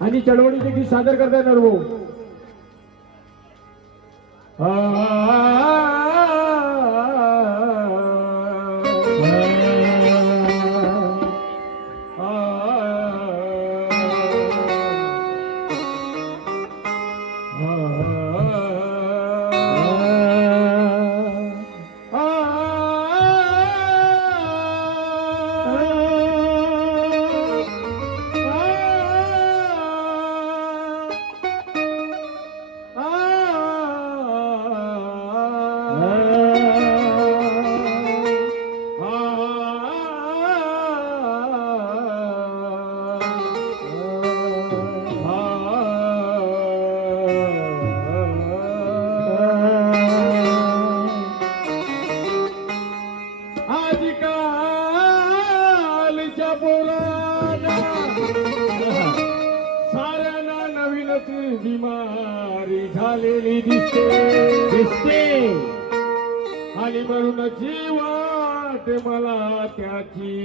आणि चळवळीचे गीत सादर करता येणार भाऊ. साऱ्यांना नवीनच बिमारी झालेली दिसते आणि म्हणूनची वाट मला त्याची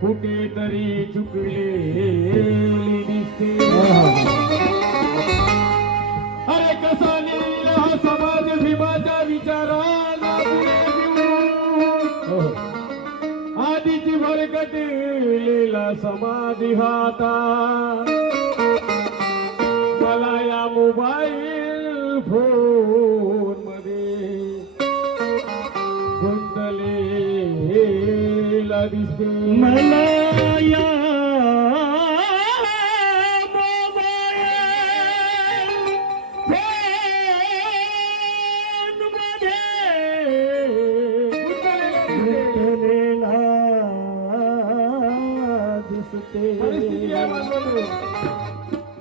कुठेतरी चुकलेली दिसते. अरे कसा नेला हा समाज भीमाच्या विचाराला आधीची भरकटलेला समाधी हाता मला या मोबाईल फोन मध्ये गुंतलेला दिसते. मला या परिस्थिती आहे मानवाची.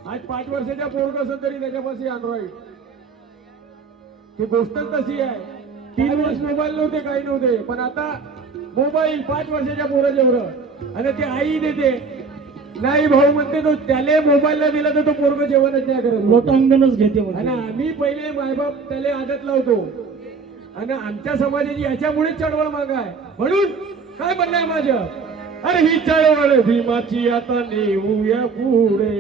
आज 5 वर्षाच्या पोरग असं तरी त्याच्यापाशी अँड्रॉइड. ही गोष्टच तशी आहे. 3 वर्ष मोबाईल नव्हते, काही नव्हते, पण आता मोबाईल 5 वर्षाच्या पोराच्या एवढं. आणि ते आई देते नाही भाऊ म्हणते, तो त्याला मोबाईलला दिला तर तो पोरग जेवणच नाही करत, लोटांगणच घेते. आणि आम्ही पहिले मायबाप त्याला आदत लावतो. आणि आमच्या समाजाची याच्यामुळेच चळवळ माग आहे. म्हणून काय म्हणणं आहे माझं, अरे ही चळवळ भीमाची आता नेऊया पुढे.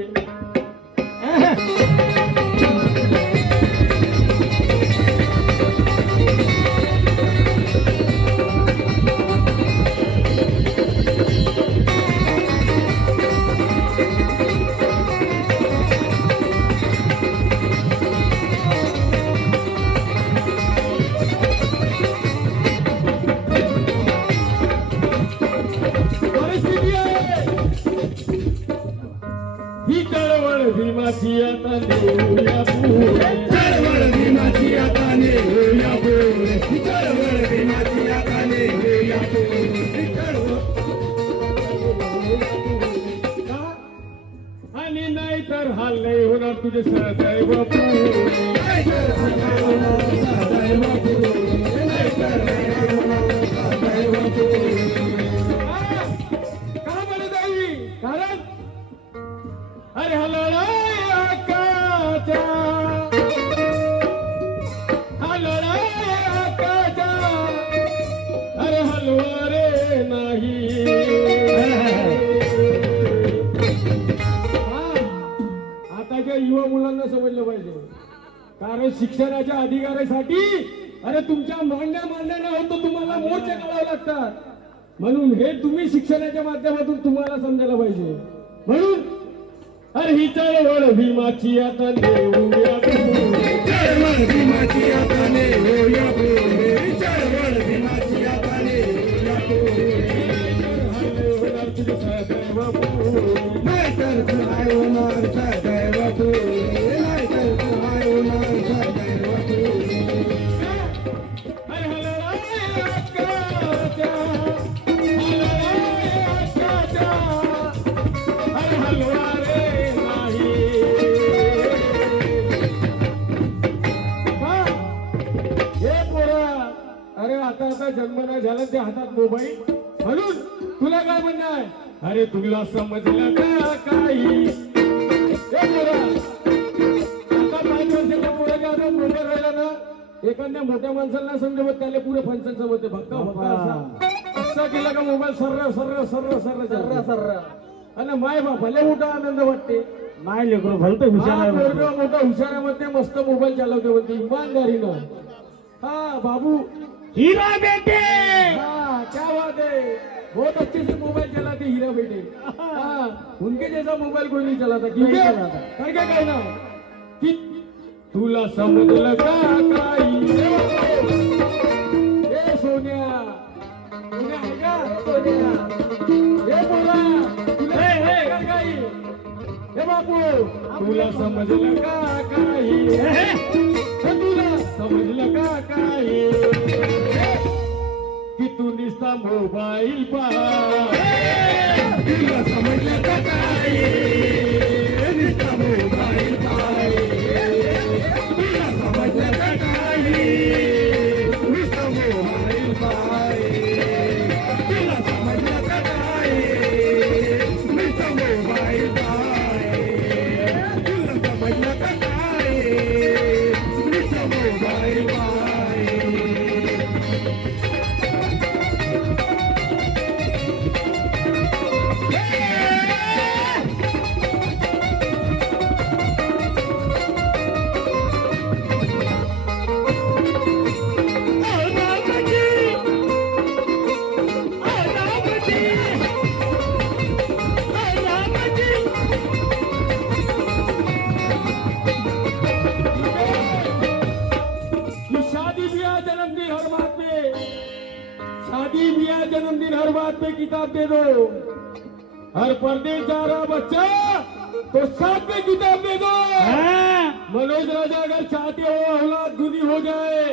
ही चळवळ भीमाची आता नेऊया पुढे. चळवळ भीमाची आता नेऊया पुढे. चळवळ भीमाची आता नेऊया पुढे. आणि नाही तर हाल नाही होणार तुझे सदैव पुढे. सदैव पुढे. सदैव पुढे. का म्हणत आहे? कारण अरे हलळाय आकाच्या, हलळाय आकाच्या, अरे हलवा रे नाही. आताच्या युवा मुलांना समजलं पाहिजे. कारण शिक्षणाच्या अधिकारासाठी अरे तुमच्या मांड्या मांड्या होतो, तुम्हाला मोर्चे काढावे लागतात. म्हणून हे तुम्ही शिक्षणाच्या माध्यमातून तुम्हाला समजायला पाहिजे. म्हणून अरे ही चळवळ भीमाची आता नेऊया पुढे. चळवळ भीमाची आता नेऊया पुढे. चळवळ भीमाची आता नेऊया पुढे. सदैव पुढे. नाहीतर काय होणार सदैव पुढे. नाहीतर काय होणार सदैव पुढे. अरे हलळाय आकाच्या, हलळाय आकाच्या, अरे हलवा रे नाही. हे पोरा, अरे आता जन्म नाही झाला ते हातात मोबाईल. म्हणून तुला काय म्हणणं आहे? अरे तुला समजलं का काही? हे पोरा, आता 5 वर्षाच्या पोराच्या हातात मोबाईल राहिला ना, एखाद्या मोठ्या माणसाला समजवत त्याला पुढे फंक्शन समजते. भक्का भक्का असा केला का मोबाईल सर्र सर्र सर्र सर्र सर्र सर्र. आणि माय बापाला मोठा आनंद वाटते. माय लेकरू भलत हुशार आहे म्हणते. पोरगं मोठा हुशारामध्ये मस्त मोबाईल चालवते म्हणते इमानदारीनं. हा बाबू, हीरा बेटे हाँ क्या बात है, बहुत अच्छे से मोबाइल चलाते हीरा बेटे. हाँ, उनके जैसा मोबाइल कोई नहीं चलाता. क्यों नहीं चलाता. कर क्या कहना कि तुला समजलं का काही ए सोन्या, सोन्या आहे का सोन्या, ए पोरा तुला कर काही, ए बापू तुला समजलं का काही, तुला समजलं का काही की तू निस्ता मोबाईल पहा. तुला समजलं का काय नुसता मोबाईल पाय. तुला समजलं का काय नुसता मोबाईल पाय. तुला समजलं का काय नुसता मोबाईल पाय. तुला समजलं का काय नुसता मोबाईल पाय. कि शादी ब्याह जन्मदिन हर बात पे, शादी ब्याह जन्मदिन हर बात पे किताब दे दो. हर परदेश जा रहा बच्चा तो साथ में किताब दे दो. हाँ, मनोज राजा अगर चाहते हो औलाद गुनी हो जाए,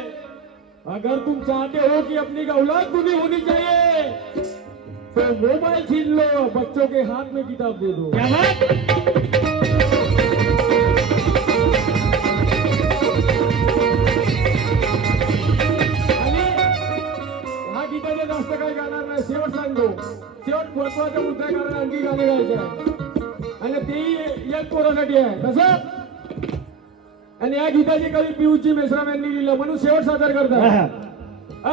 अगर तुम चाहते हो कि अपनी औलाद गुनी होनी चाहिए तो मोबाइल छीन लो, बच्चों के हाथ में किताब दे दो. क्या बात. आणि हा गीताचे जास्त काही गाणार नाही. शेवट सांगतो, शेवट महत्वाचा मुद्दा आहे, कारण आणखी गाणे गायचे आहे. आणि तेही एक पोरासाठी आहे तसं. आणि या गीताची कवी पियुषजी मेश्राम यांनी लिहिलं म्हणून शेवट सादर करतात. हा.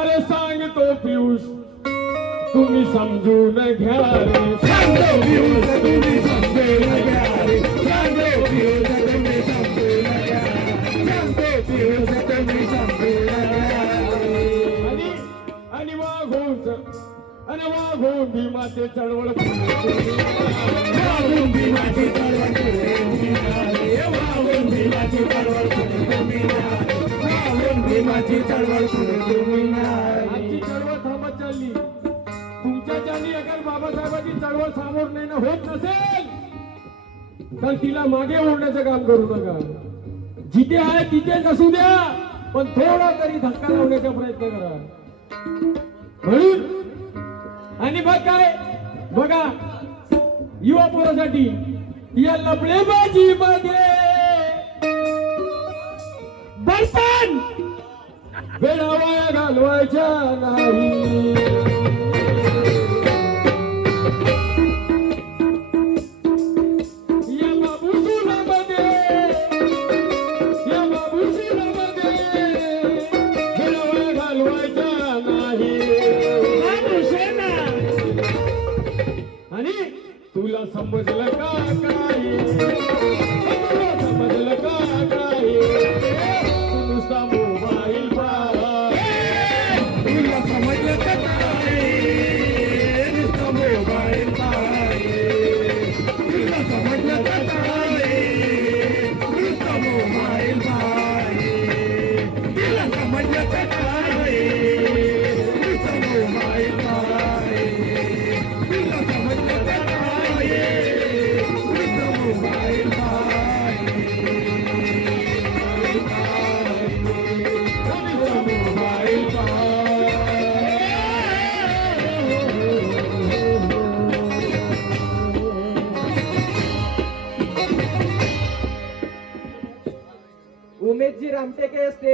अरे सांगतो पियुष तुम्ही समजून घ्या रे. सांगतो पियुष तुम्ही समजून घ्या रे. सांगतो पियुष तुम्ही समजून घ्या. सांगतो पियुष तुम्ही समजून घ्या रे. आणि वाघोन भीमाचे चळवळ वाहून भीमाची चळवळ पुढे निघाली. वाहून भीमाची चळवळ पुढे निघाली. वाहून भीमाची चळवळ पुढे निघाली. आजची चळवळ थांबत चालली. तुमच्याच्यानी अगर बाबासाहेबांची चळवळ सामोर नेणं होत नसेल तर तिला मागे ओढण्याचं काम करू नका. जिथे आहे तिथेच असू द्या, पण थोडा तरी धक्का लावण्याचा प्रयत्न करा. म्हणून आणि बघ काय बघा, युवा पोरासाठी या लफडेबाजी मध्ये बलपण वेळा वाया घालवायच्या नाही. या बाबूशिलामध्ये वेळा वाया घालवायच्या नाही. बाबूसेना. आणि तुला समजलं का काय, तुला समजलं का काय, तू नुसता मोबाईल पहा. तुला समजलं का काय नुसता मोबाईल पाय. तुला समजलं का काय नुसता मोबाईल पाय. तुला समजलं का काय नुसता मोबाईल पाय. तुला समजलं का काय नुसता मोबाईल पाय. मोबाईल पाय. उमेशजी रामटेके स्टेज